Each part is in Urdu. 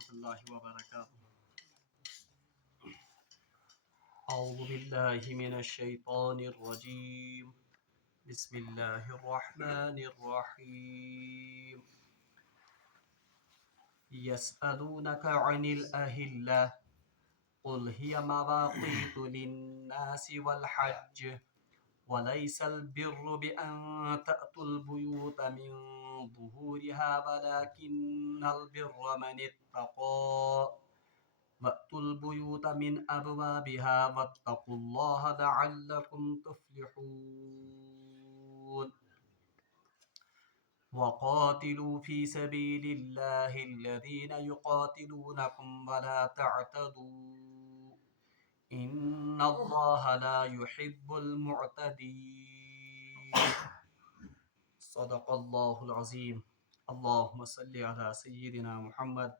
ورحمة الله وبركاته. أعوذ بالله من الشيطان الرجيم. بسم الله الرحمن الرحيم. يسألونك عن الأهلة قل هي مواقيت للناس والحج وليس البر بأن تأتوا البيوت من ظهورها ولكن البر من اتقى وأتوا البيوت من أبوابها واتقوا الله لعلكم تفلحون. وقاتلوا في سبيل الله الذين يقاتلونكم ولا تعتدوا إن الله لا يحب المعتدين. صدق الله العظيم. اللهم صل على سيدنا محمد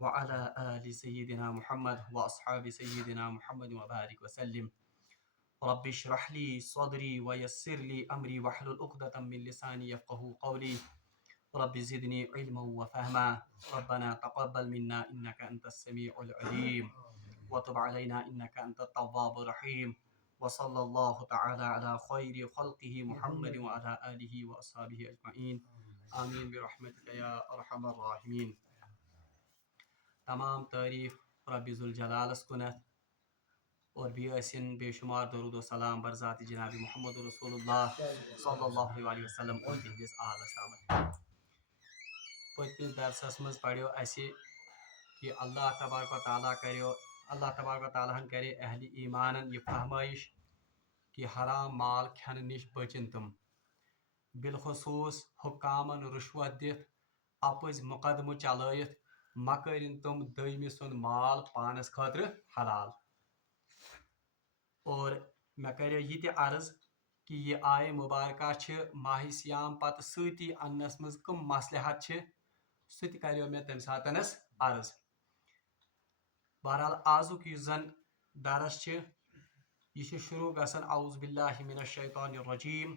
وعلى آل سيدنا محمد وأصحاب سيدنا محمد وبارك وسلم. رب اشرح لي صدري ويسر لي أمري واحلل عقدة من لساني يفقهوا قولي. رب زدني علما وفهما. ربنا تقبل منا إنك أنت السميع العليم وتب علينا إنك أنت التواب الرحيم. وصلى الله تعالى على خير خلقه محمد وعلى آله وأصحابه أجمعين. آمین برحمتک یا ارحم الراحمین. تمام تعریف رب ذوالجلالس کنت اور بیسن بے شمار درود و سلام برذات جناب محمد رسول اللہ صلی اللہ علیہ وسلم اور تہندس آلس تامت. پتمس درسس مز پڑھو اسہ کہ اللہ تبارک و تعالیٰ کرے اہل ایمانن یہ فہمائش کہ حرام مال کھن نش بچن تم، بالخصوص حکامن رشوت دت اپز مقدمہ چلائت مکرن تم دم سند مال پانس خاطر حلال. اور میں کرے یہ عرض کہ یہ آئے مبارکہ ماہ سیام پتہ ستی انس مز کم مصلحت سہ تہ کریو میں تمہ ساتنس عرض. بہرحال آزک یس زن درس یہ شروع گژھان اعوذ باللہ من الشیطان الرجیم.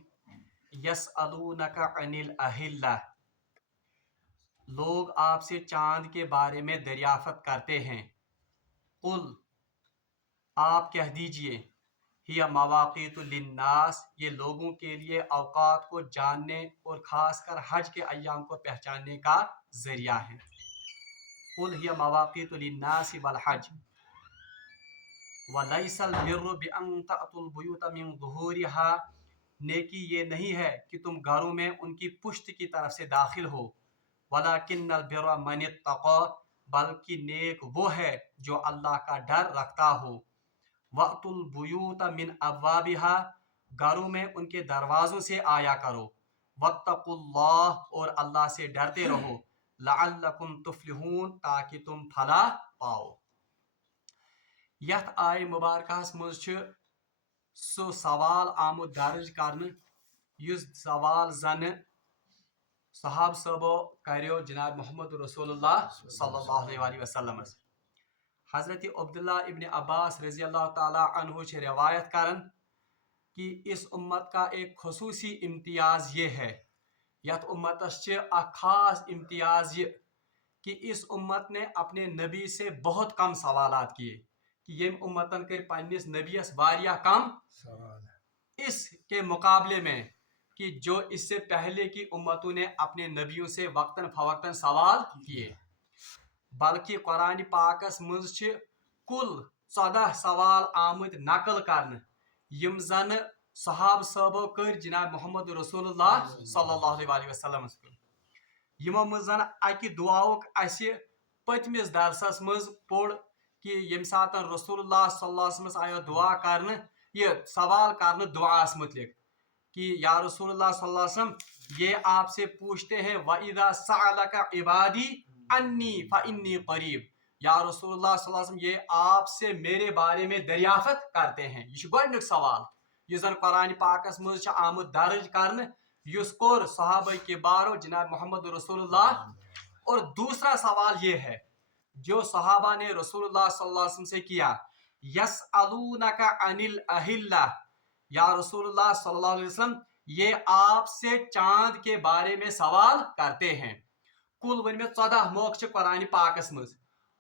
یسألونک عن الاہلہ، لوگ آپ سے چاند کے بارے میں دریافت کرتے ہیں. قل، آپ کہہ دیجئے، ہی مواقیت للناس، یہ لوگوں کے لیے اوقات کو جاننے اور خاص کر حج کے ایام کو پہچاننے کا ذریعہ ہے. قل ہی مواقیت للناس والحج ولیس البر بأن تأتوا البیوت من ظہورها، نیکی یہ نہیں ہے کہ تم گھروں میں ان کی پشت کی طرف سے داخل ہو. ولکن البر من اتقى، بلکہ نیک وہ ہے جو اللہ کا ڈر رکھتا ہو. وأتوا البیوت من ابوابها، گھروں میں ان کے دروازوں سے آیا کرو. واتقوا اللہ، اور اللہ سے ڈرتے رہو. لعلکم تفلحون، تاکہ تم فلاح پاؤ. یت آئے مبارکہس مز سو سوال آمد درج کرنے یس سوال زن صحاب صاحبو کریو جناب محمد رسول اللہ صلی اللہ علیہ وسلم. حضرت عبداللہ ابن عباس رضی اللہ تعالیٰ عنہ روایت کرن کہ اس امت کا ایک خصوصی امتیاز یہ ہے، یت امتس اک خاص امتیاز یہ کہ اس امت نے اپنے نبی سے بہت کم سوالات کیے، کہ یم امتن کر پنس نبیس واریاہ کم سوال اس کے مقابلے میں کہ جو اس سے پہلے کی امتوں نے اپنے نبیوں سے وقتاً فوقتاً سوال کیے. بلکہ قرآن پاکس مز کل 14 سوال آمت نقل کرنے یم زن صحاب صحابو کر جناب محمد رسول اللہ صلی اللہ علیہ وسلم. یمو مز زن اکہ دعاؤک اسہ پتمس درسس مز پوڑ کہ یم سات رسول اللہ صلی اللہ علیہ وسلم آیو دعا کرنے یہ سوال کرنے دعاس متعلق کہ یا رسول اللہ صلی اللہ علیہ وسلم یہ آپ سے پوچھتے ہیں وَإِذَا سَأَلَكَ عِبَادِي عَنِّي فَإِنِّي قَرِيبٌ، یا رسول اللہ صلی اللہ علیہ وسلم یہ آپ سے میرے بارے میں دریافت کرتے ہیں. یہ گۄڈنیُک سوال یس زن قرآن پاکس مز آمد درج کرنے یس کور صحابہ کبارو جناب محمد رسول اللہ. اور دوسرا سوال یہ ہے جو صحابہ نے رسول اللہ صلی اللہ علیہ وسلم سے کیا، یسألونک عن الاہلہ، یا رسول اللہ صلی اللہ علیہ وسلم یہ آپ سے چاند کے بارے میں سوال کرتے ہیں. کل ون میں 14 موقع قرآن پاکس مز.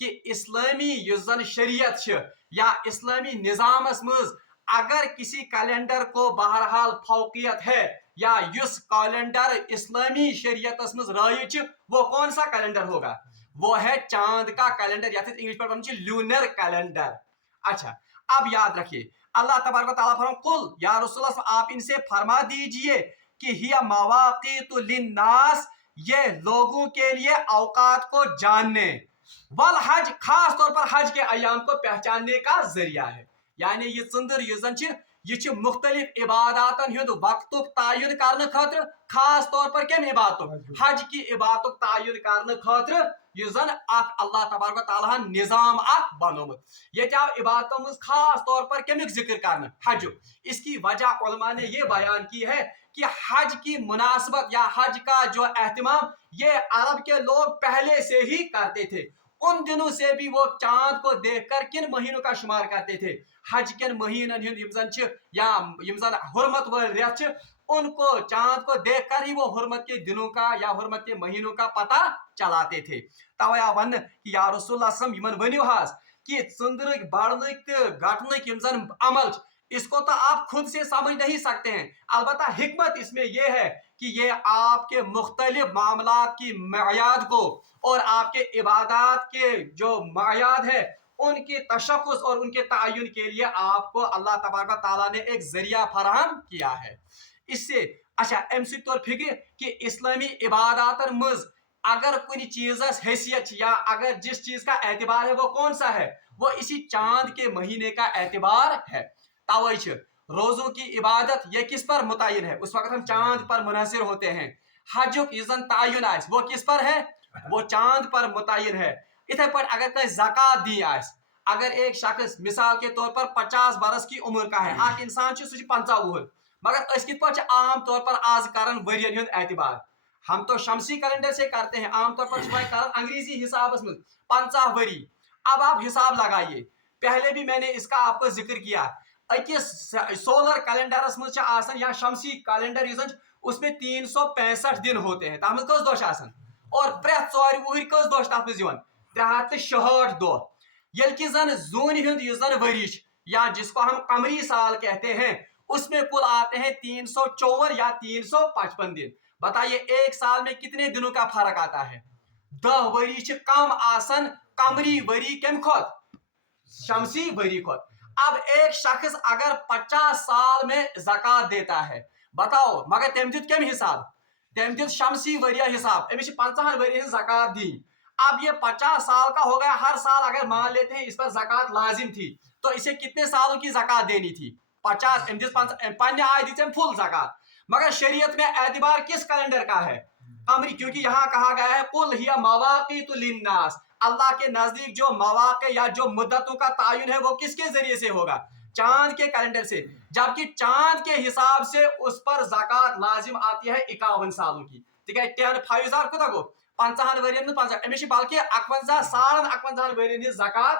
کہ اسلامی یزن شریعت یا اسلامی نظام مز اگر کسی کیلنڈر کو بہرحال فوقیت ہے یا یس کیلنڈر اسلامی شریعت مز رائج وہ کون سا کیلنڈر ہوگا؟ وہ ہے چاند کا کیلنڈر یا انگلش پر بنتی لونر کیلنڈر. اچھا اب یاد رکھیے اللہ تبارک و تعالیٰ فرماتا قل یا رسول اللہ آپ ان سے فرما دیجئے کہ ہی مواقیت للناس یہ لوگوں کے لیے اوقات کو جاننے والحج خاص طور پر حج کے ایام کو پہچاننے کا ذریعہ ہے. یعنی یہ ژندر یزن یہ مختلف عباداتن ہند وقت تعین کرنے خاطر خاص طور پر کم عبادت حج کی عبادت تعین کرنے خاطر یہ زن اللہ تبارک و تعالیٰ نظام بنومت یہ عبادتوں میں خاص طور پر کمیک ذکر کرنا حج. اس کی وجہ علماء نے یہ بیان کی ہے کہ حج کی مناسبت یا حج کا جو اہتمام یہ عرب کے لوگ پہلے سے ہی کرتے تھے. ان دنوں سے بھی وہ چاند کو دیکھ کر کن مہینوں کا شمار کرتے تھے؟ حج کن مہینن یا حرمت ول ریت ان کو چاند کو دیکھ کر ہی وہ حرمت کے دنوں کا یا حرمت کے مہینوں کا پتہ چلاتے تھے. توے آو ون کہ یا رسول اللہ صلی اللہ علیہ وسلم ونیو حاض کہ ژندرک بڑھنک تو گھٹنک عمل اس کو تو آپ خود سے سمجھ نہیں سکتے ہیں. البتہ حکمت اس میں یہ ہے کہ یہ آپ کے مختلف معاملات کی معیاد کو اور آپ کے عبادات کے جو معیاد ہے ان کی تشخص اور ان کے تعین کے لیے آپ کو اللہ تبارک و تعالیٰ نے ایک ذریعہ فراہم کیا ہے. اس سے اچھا ام سی طور فکر کہ اسلامی عبادات مز اگر کوئی چیز حیثیت یا اگر جس چیز کا اعتبار ہے وہ کون سا ہے؟ وہ اسی چاند کے مہینے کا اعتبار ہے. توے روزوں کی عبادت یہ کس پر متعین ہے؟ اس وقت ہم چاند پر منحصر ہوتے ہیں. حجک یزن تعین آس وہ کس پر ہے؟ وہ چاند پر متعین ہے. اتھے پر اگر کوئی زکات دی آس اگر ایک شخص مثال کے طور پر 50 برس کی عمر کا ہے اخ انسان سہ 50 وہر مگر اس کت پہ عام طور پر آج کرن ورین ہند اعتبار ہم تو شمسی کیلنڈر سے کرتے ہیں عام طور پر کرن انگریزی حساب میں 50 وری. اب آپ حساب لگائیے پہلے بھی میں نے اس کا آپ کو ذکر کیا اکس سولر کیلنڈرس مز یا شمسی کیلنڈر اس میں 365 دن ہوتے ہیں تمہیں کس دہ اور پریت ژور وہر کس دہ تک مز 366 دہ یل کہ زن زون ہند زن وری یا جس کو ہم قمری سال کہتے ہیں اس میں کل آتے ہیں 354 یا 355 دن. بتائیے ایک سال میں کتنے دنوں کا فرق آتا ہے؟ 10 وری کم آسن قمری وری کم کھت شمسی وری کھت. اب ایک شخص اگر 50 سال میں زکات دیتا ہے بتاؤ مگر تم دت کم حساب؟ تم دت شمسی وریا حساب امس 50 وری زکات دی. اب یہ 50 سال کا ہو گیا ہر سال اگر مان لیتے ہیں اس پر زکات لازم تھی تو اسے کتنے سالوں کی زکات دینی تھی؟ 50 پنہ آئے دی فل زکات. مگر شریعت میں اعتبار کس کیلنڈر کا ہے؟ قمری. کیونکہ یہاں کہا گیا ہے قل ہی مواقیت للناس اللہ کے نزدیک جو مواقع یا جو مدتوں کا تعین ہے وہ کس کے ذریعے سے ہوگا؟ چاند کے کیلنڈر سے. جبکہ چاند کے حساب سے اس پر زکات لازم آتی ہے 51 سالوں کی. ٹھیک ہے 10,000 کوتا گو 50 ورین 50 امس بلکہ 51 ورین زکات.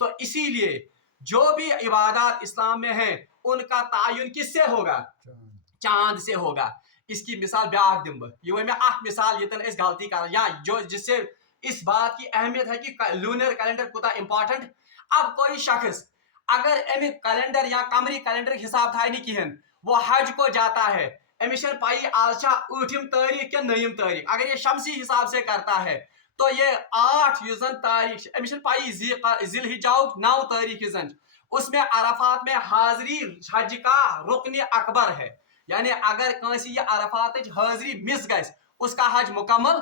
تو اسی لیے جو بھی عبادات اسلام میں ہیں ان کا تعین کس سے ہوگا؟ چاند سے ہوگا. اس کی مثال بیاکھ دم یہ میں اخ مثال یتن اس غلطی کر یا جو جس سے اس بات کی اہمیت ہے کہ لونر کیلنڈر کوتا امپورٹنٹ. اب کوئی شخص اگر امی کیلنڈر یا قمری کیلنڈر حساب تھا نہیں کہن وہ حج کو جاتا ہے امس پائی آج 8 تاریخ کے 9 تاریخ اگر یہ شمسی حساب سے کرتا ہے تو یہ 8 یزن تاریخ امس پائی ذی الحجہ 9 تاریخ یزن اس میں عرفات میں حاضری حج کا رکن اکبر ہے. یعنی اگر کسی یہ عرفات حاضری مس گئے اس کا حج مکمل.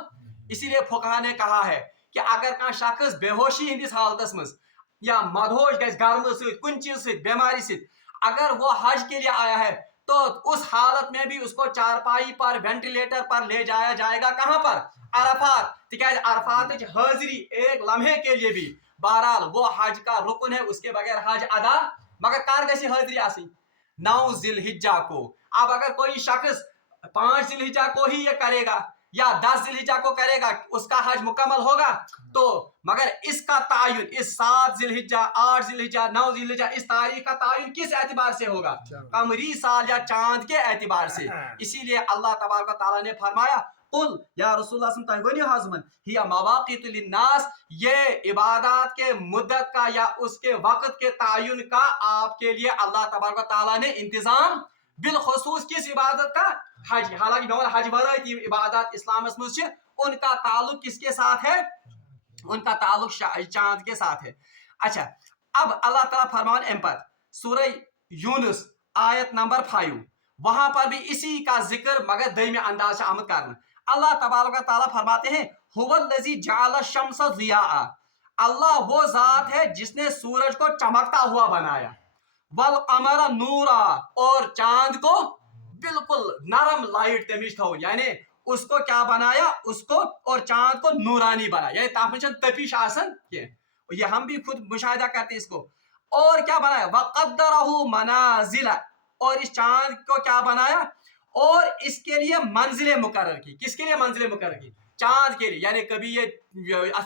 اسی لیے فقہا نے کہا ہے کہ اگر کان شخص بے ہوشی ہندس حالتس مز یا مدہوش گھس گرم سے کن چیز سے بیماری سے اگر وہ حج کے لیے آیا ہے تو اس حالت میں بھی اس کو چارپائی پر وینٹیلیٹر پر لے جایا جائے گا. کہاں پر؟ عرفات. تکیاز عرفات حاضری ایک لمحے کے لیے بھی بہرحال وہ حج کا رکن ہے اس کے بغیر حج ادا. مگر کار گسی حاضری آسی 9 ذی الحجہ کو. اب اگر کوئی شخص 5 ذی الحجہ کو ہی یہ کرے گا یا 10 ذی الحجہ کو کرے گا اس کا حج مکمل ہوگا. تو مگر اس کا تعین اس 7 ذی الحجہ 8 ذی الحجہ 9 ذی الحجہ اس تاریخ کا تعین کس اعتبار سے ہوگا؟ قمری سال یا چاند کے اعتبار سے. اسی لیے اللہ تبارک و تعالیٰ نے فرمایا قل یا رسول اللہ صلی اللہ علیہ وسلم حضمن ہی مواقیت للناس، یہ عبادات کے مدت کا یا اس کے وقت کے تعین کا آپ کے لیے اللہ تبارک و تعالیٰ نے انتظام بالخصوص کس عبادت کا؟ حج. حالانکہ حج ورائے عبادات اسلام مز ان کا تعلق کس کے ساتھ ہے؟ ان کا تعلق چاند کے ساتھ ہے. اچھا اب اللہ تعالیٰ فرمان ام پت سورہ یونس آیت نمبر 5 وہاں پر بھی اسی کا ذکر مگر دائمی انداز سے آمد کرنا. اللہ تبارک و تعالیٰ فرماتے ہیں هو الذی جعل الشمس ضیاء، اللہ وہ ذات ہے جس نے سورج کو چمکتا ہوا بنایا، والقمر نورا، اور چاند کو بالکل نرم لائٹ تمش تھو، یعنی اس کو کیا بنایا؟ اس کو اور چاند کو نورانی بنایا، یعنی تاپ میں تپش آسن کیا. یہ ہم بھی خود مشاہدہ کرتے اس کو. اور کیا بنایا؟ وَقَدَّرَهُ مَنَازِلَ، اور اس چاند کو کیا بنایا؟ اور اس کے لیے منزلیں مقرر کی. کس کے لیے منزلیں مقرر کی؟ چاند کے لیے. یعنی کبھی یہ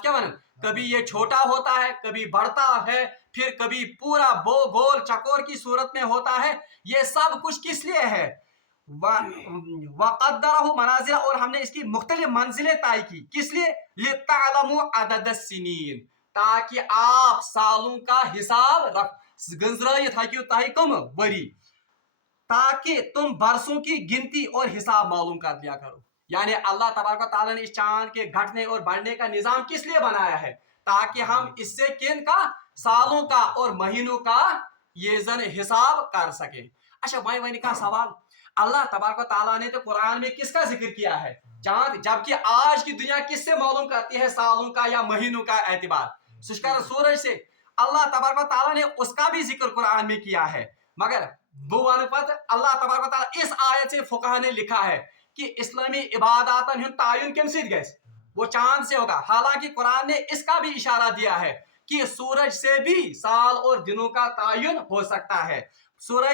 کیا بنا، کبھی یہ چھوٹا ہوتا ہے، کبھی بڑھتا ہے، پھر کبھی پورا گول چکور کی صورت میں ہوتا ہے. یہ سب کچھ کس لیے ہے؟ وَقَدَّرَهُ مَنَازِلَ، اور ہم نے اس کی مختلف منزلیں طے کی. کس لیے؟ لِتَعْلَمُوا عَدَدَ السِّنِينَ، تاکہ آپ سالوں کا حساب گنزرائیت ہکیو تاہی کم وری، تاکہ تم برسوں کی گنتی اور حساب معلوم کر لیا کرو. یعنی اللہ تبارک و تعالیٰ نے اس چاند کے گھٹنے اور بڑھنے کا نظام کس لیے بنایا ہے؟ تاکہ ہم اس سے کن کا؟ سالوں کا اور مہینوں کا یہ حساب کر سکیں. اچھا بھائی کا سوال، اللہ تبارک و تعالیٰ نے تو قرآن میں کس کا ذکر کیا ہے؟ چاند. جبکہ آج کی دنیا کس سے معلوم کرتی ہے سالوں کا یا مہینوں کا اعتبار؟ سشکر سورج سے. اللہ تبارک و تعالیٰ نے اس کا بھی ذکر قرآن میں کیا ہے. مگر اللہ تبارک و تعالیٰ اس آیت سے فقہ نے لکھا ہے کہ اسلامی عبادات تعین کم سید گیس، وہ چاند سے ہوگا. حالانکہ قرآن نے اس کا بھی اشارہ دیا ہے کہ سورج سے بھی سال اور دنوں کا تعین ہو سکتا ہے. سورہ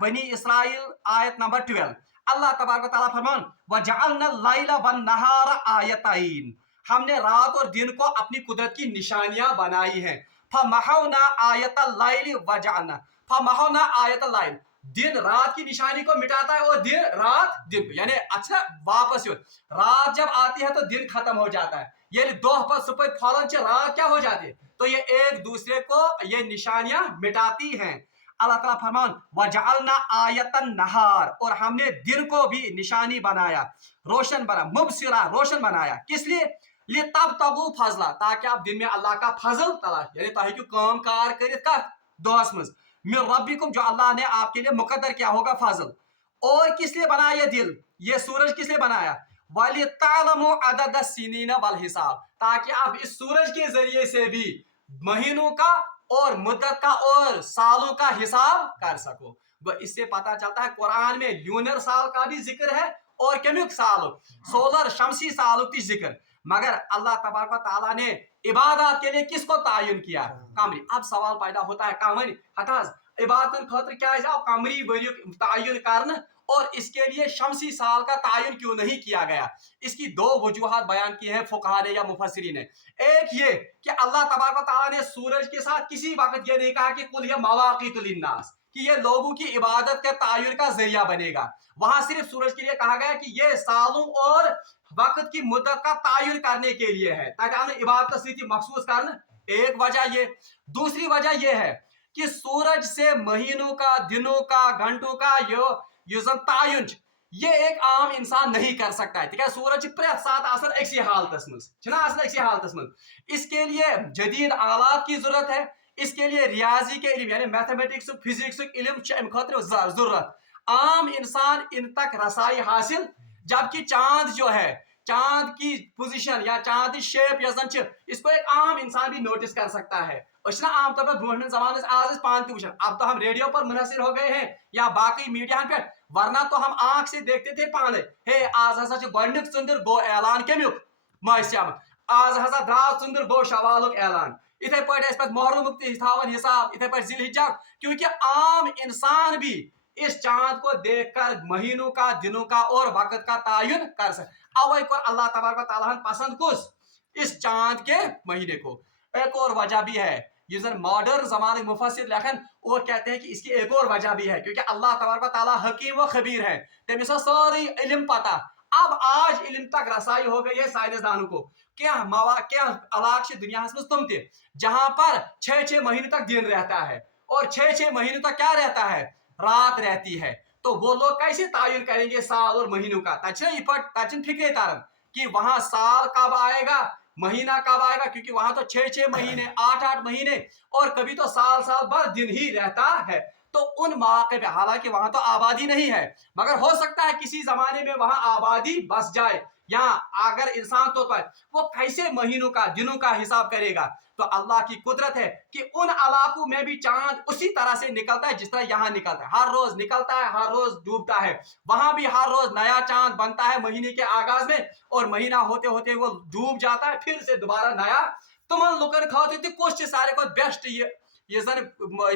بنی اسرائیل آیت نمبر 12 اللہ تبارک و تعالیٰ فرمان وَجَعَلْنَا اللَّيْلَ وَالنَّهَارَ آیَتَيْن، ہم نے رات اور دن کو اپنی قدرت کی نشانیاں بنائی ہیں. فَمَحَوْنَا آیَةَ اللَّيْلِ وَجَعَلْنَا فَمَحَوْنَا آیَةَ اللَّيْلِ، دن رات کی نشانی کو مٹاتا ہے اور دن رات دن کو، یعنی اچھا واپس رات جب آتی ہے تو دن ختم ہو جاتا ہے، یعنی دو پر سپر فوراً رات کیا ہو جاتی ہے، تو یہ ایک دوسرے کو یہ نشانیاں مٹاتی ہیں. اللہ تعالیٰ فرمان وَجَعَلْنَا آیَةَ النَّهَارِ، اور ہم نے دن کو بھی نشانی بنایا، روشن بنا، مبصرہ روشن بنایا. کس لیے؟ لِتَبْتَغُوا فَضْلًا، تاکہ آپ دن میں اللہ کا فضل تلاش، یعنی تاکہ کیوں کام کار کرت کت دوس مز من ربکم، جو اللہ نے آپ کے لیے مقدر کیا ہوگا فضل. اور کس لیے بنایا یہ دل، یہ سورج کس لیے بنایا؟ وَلِتَعْلَمُوا عَدَدَ السِّنِينَ وَالْحِسَابَ، تاکہ آپ اس سورج کے ذریعے سے بھی مہینوں کا اور مدت کا اور سالوں کا حساب کر سکو. اس سے پتہ چلتا ہے قرآن میں لونر سال کا بھی ذکر ہے اور کمیک سال سولر شمسی سالوں کی ذکر. مگر اللہ تبارک و تعالیٰ نے عبادات کے لیے کس کو تعین کیا؟ قمری. اب سوال پیدا ہوتا ہے قمری حتاز عبادت خاطر کیا ہے قمری وریک تعین کرنا اور اس کے لیے شمسی سال کا تعین کیوں نہیں کیا گیا؟ اس کی دو وجوہات بیان کی ہیں فقہاء نے یا مفسرین نے. ایک یہ کہ اللہ تبارک و تعالیٰ نے سورج کے ساتھ کسی وقت یہ نہیں کہا کہ قل یہ مواقیت للناس، کہ یہ لوگوں کی عبادت کے تعین کا ذریعہ بنے گا. وہاں صرف سورج کے لیے کہا گیا کہ یہ سالوں اور وقت کی مدت کا تعین کرنے کے لیے ہے تاکہ ہم عبادت سے مخصوص کرنا. ایک وجہ یہ. دوسری وجہ یہ ہے کہ سورج سے مہینوں کا، دنوں کا، گھنٹوں کا تعین یہ ایک عام انسان نہیں کر سکتا ہے. تک سورج پریت سات آسان ایکسی حالتس مز چھنا آسان ایکسی حالتس مز. اس کے لیے جدید آلات کی ضرورت ہے، اس کے لیے ریاضی کے علم یعنی میتھمیٹکس فزکس علم ام خاطر ضرورت. عام انسان ان تک رسائی حاصل، جبکہ چاند جو ہے، چاند کی پوزیشن یا چاند شیپ یزن اس کو ایک عام انسان بھی نوٹس کر سکتا ہے. اس عام طور پر برہمن زمانے آج پان تھی وچان. اب تو ہم ریڈیو پر منحصر ہو گئے ہیں یا باقی میڈیا پہ، ورنہ تو ہم آنکھ سے دیکھتے تھے پانے. ہے آج ہسا گۄڈنیُک ژٔنٛدٕر گو اعلان کمیُک؟ ماسیام. آج ہسا درٛاو ژٔنٛدٕر گو شوالُک اعلان. اتھے پٲٹھۍ ٲسۍ پتہٕ محرمُک تہِ تھاوان حساب، اتھے پٲٹھۍ ذی الحجہ. کیونکہ عام انسان بھی اس چاند کو دیکھ کر مہینوں کا، دنوں کا اور وقت کا تعین کر سکتے. اوے کو اللہ تبارک و تعالیٰ پسند کس؟ اس چاند کے مہینے کو. ایک اور وجہ بھی ہے، یہ زن ماڈرن زمانے مفسر لکھن اور کہتے ہیں کہ اس کی ایک اور وجہ بھی ہے، کیونکہ اللہ تبارک و تعالیٰ حکیم و خبیر ہے، تمس ساری علم پتہ. اب آج علم تک رسائی ہو گئی ہے سائنسدانوں کو کیا علاقے دنیا میں تم تھے جہاں پر 6 مہینے تک دن رہتا ہے اور 6 مہینے تک کیا رہتا ہے رات رہتی ہے. تو وہ لوگ کیسے تعین کریں گے سال اور مہینوں کا تچن فکر تارن کہ وہاں سال کب آئے گا مہینہ کب آئے گا کیونکہ وہاں تو 6 مہینے 8 مہینے اور کبھی تو سال بھر دن ہی رہتا ہے. تو ان مواقع پہ حالانکہ وہاں تو آبادی نہیں ہے مگر ہو سکتا ہے کسی زمانے میں وہاں آبادی بس جائے یا اگر انسان طور پر وہ کیسے مہینوں کا دنوں کا حساب کرے گا. تو اللہ کی قدرت ہے کہ ان علاقوں میں بھی چاند اسی طرح سے نکلتا ہے جس طرح یہاں نکلتا ہے. ہر روز نکلتا ہے ہر روز ڈوبتا ہے. وہاں بھی ہر روز نیا چاند بنتا ہے مہینے کے آغاز میں اور مہینہ ہوتے ہوتے وہ ڈوب جاتا ہے پھر سے دوبارہ نیا. تمن لکن خاطر تہ سارے کھت بیسٹ یہ زن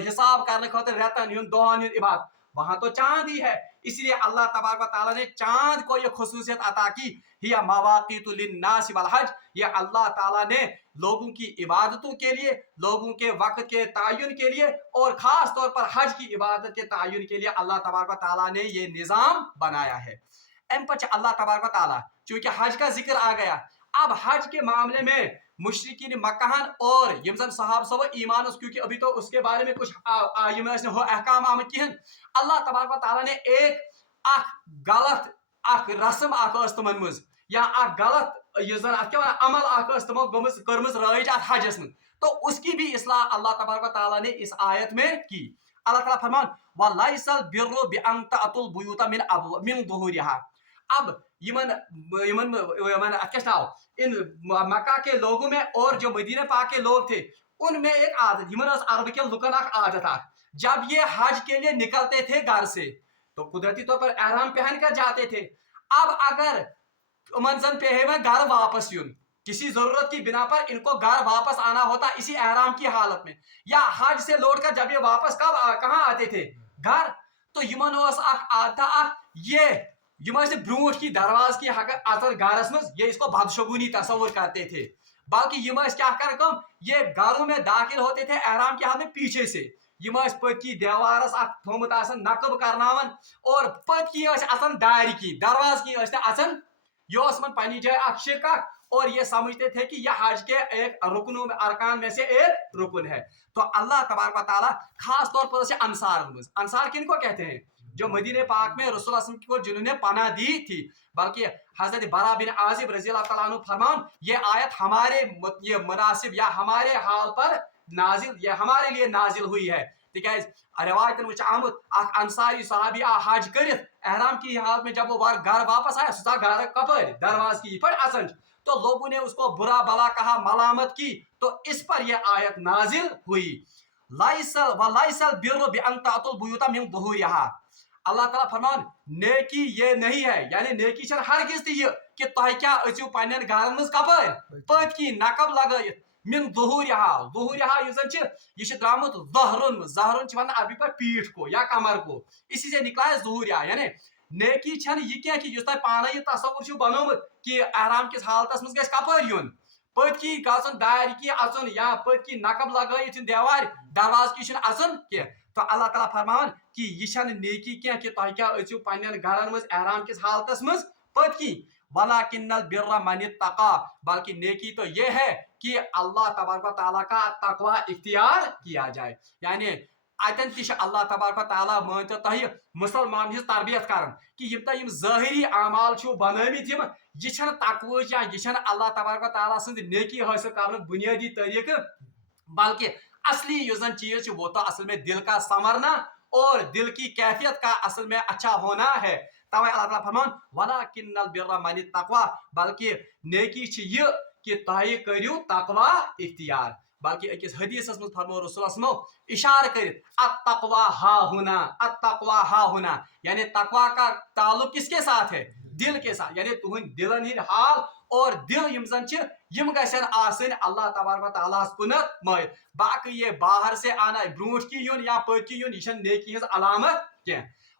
حساب کرنے خاطر رتن ہند دہن ہند عبادت وہاں تو چاند ہی ہے. اس لیے اللہ تبارک و تعالیٰ نے چاند کو یہ خصوصیت عطا کی ہی مواقیت للناس والحج. یہ اللہ تعالیٰ نے لوگوں کی عبادتوں کے لیے لوگوں کے وقت کے تعین کے لیے اور خاص طور پر حج کی عبادت کے تعین کے لیے اللہ تبارک و تعالیٰ نے یہ نظام بنایا ہے. ام پچ اللہ تبارک و تعالیٰ چونکہ حج کا ذکر آ گیا اب حج کے معاملے میں مشرقین مکہ اور یم زن صحابہ صبح ایمان کیونکہ ابھی تو اس کے بارے میں کچھ احکام آمد کہن اللہ تبارک و تعالیٰ نے ایک غلط رسم تمن مز یا غلط عمل تمو کرمز رائج ات حجس من تو اس کی بھی اصلاح اللہ تبارک و تعالیٰ نے اس آیت میں کی. اللہ تعالیٰ فرمان وَلَيْسَ الْبِرُّ بِأَن تَأْتُوا الْبُيُوتَ مِن ظُهُورِهَا. اب ان مکہ کے لوگوں میں اور جو مدینہ پاک کے لوگ تھے ان میں ایک عادت عرب کے لکن عادت جب یہ حج کے لیے نکلتے تھے گھر سے تو قدرتی طور پر احرام پہن کر جاتے تھے. اب اگر منزل پہ ہے گھر واپس یون کسی ضرورت کی بنا پر ان کو گھر واپس آنا ہوتا اسی احرام کی حالت میں یا حج سے لوٹ کر جب یہ واپس کہاں آتے تھے گھر تو یہ بروٹ کی درواز کی اثر گارس مز یہ اس کو بدشگونی تصور کرتے تھے بلکہ کیا کر یہ گھروں میں داخل ہوتے تھے احرام کی حالت میں پیچھے سے پتکی دیوارس تھومت نقب کرناون اور پتکی دار کی درواز کی یہ پنی جائے شرک اور یہ سمجھتے تھے کہ یہ حج کے ایک رکنوں ارکان میں سے ایک رکن ہے. تو اللہ تبارک و تعالیٰ خاص طور پر انصار کن کو کہتے ہیں جو مدینہ پاک میں رسول اللہ صلی اللہ علیہ وسلم کو جنہوں نے پناہ دی تھی بلکہ حضرت برا بن عازب رضی اللہ تعالیٰ عنہ فرمان یہ آیت ہمارے یہ مناسب یا ہمارے حال پر نازل یہ ہمارے لیے نازل ہوئی ہے. روایت آمد انصاری صحابی حج کرت احرام کی حالت میں جب وہ گھر واپس آیا سا گھر کپر درواز کی اچنج تو لوگوں نے اس کو برا بلا کہا ملامت کی تو اس پر یہ آیت نازل ہوئی. وَلَيْسَ الْبِرُّ بِأَن تَأْتُوا الْبُيُوتَ مِن ظُهُورِهَا. اللہ تعالیٰ فرمان نیکی یہ نہیں ہے یعنی نیکی چھر ہرگز تہ یہ کہ تہ کیا اچو پنن گھرن مز کپر پتکی نقب لگائت من ظہورها ظہورها یہ درامت ظہرن ون عربی پر پیٹھ کو یا کمر کو اسی سے نکلا ہے ظہورها یعنی نیکی چھن یہ کیا کہ تہ پانے یہ تصور بنومت کہ احرام کس حالتس مز گژھِ کپر یون پتکی گژھن دارِ کی اژن یا پتکی نقب لگائت دیوار دروازٕ کی چھن اژن کی. تو اللہ تعالیٰ فرمان کہ یہ چھن نیکی کیا کہ تہ کیا اژو پنن گھرن مز احرام کس حالتس مز پتکی وَلَكِنَّ الْبِرَّ مَنِ اتَّقَىٰ. بلکہ نیکی تو یہ ہے کہ اللہ تبارک و تعالیٰ کا تقوی اختیار کیا جائے یعنی اتن تہ اللہ تبارک و تعالیٰ مان تو تہ مسلمان ہز تربیت کرن کہ یم ظاہری اعمال چھو بنٲمٕتۍ یہ چھن تقوی یا یہ چھن اللہ تبارک و تعالیٰ سند نیکی حاصل کرنے بنیادی طریقہ بلکہ اصلی جو زن چیز وہ تو اصل میں دل کا سنورنا اور دل کی کیفیت کا اصل میں اچھا ہونا ہے. توے اللہ تعالیٰ فرمان وَلَكِنَّ الْبِرَّ مَنِ اتَّقَىٰ. بلکہ نیکی چھ یہ کہ تہ کریو تقوی اختیار. بلکہ اکس حدیث مز فرمو رسول اللہ صلی اللہ علیہ وسلم اشارہ کرت التقوی ہا ہونا التقوی ہا ہونا یعنی تقوی کا تعلق کس کے ساتھ ہے دل کے ساتھ یعنی تہند دلن ہند حال اور دل یم زن یم گژھن آسن اللہ تبارک و تعالیٰ کنت مائل باقی یہ باہر سے آنا بروٹ کی یون یا پت کی یون یہ نیکی ہز علامت کی.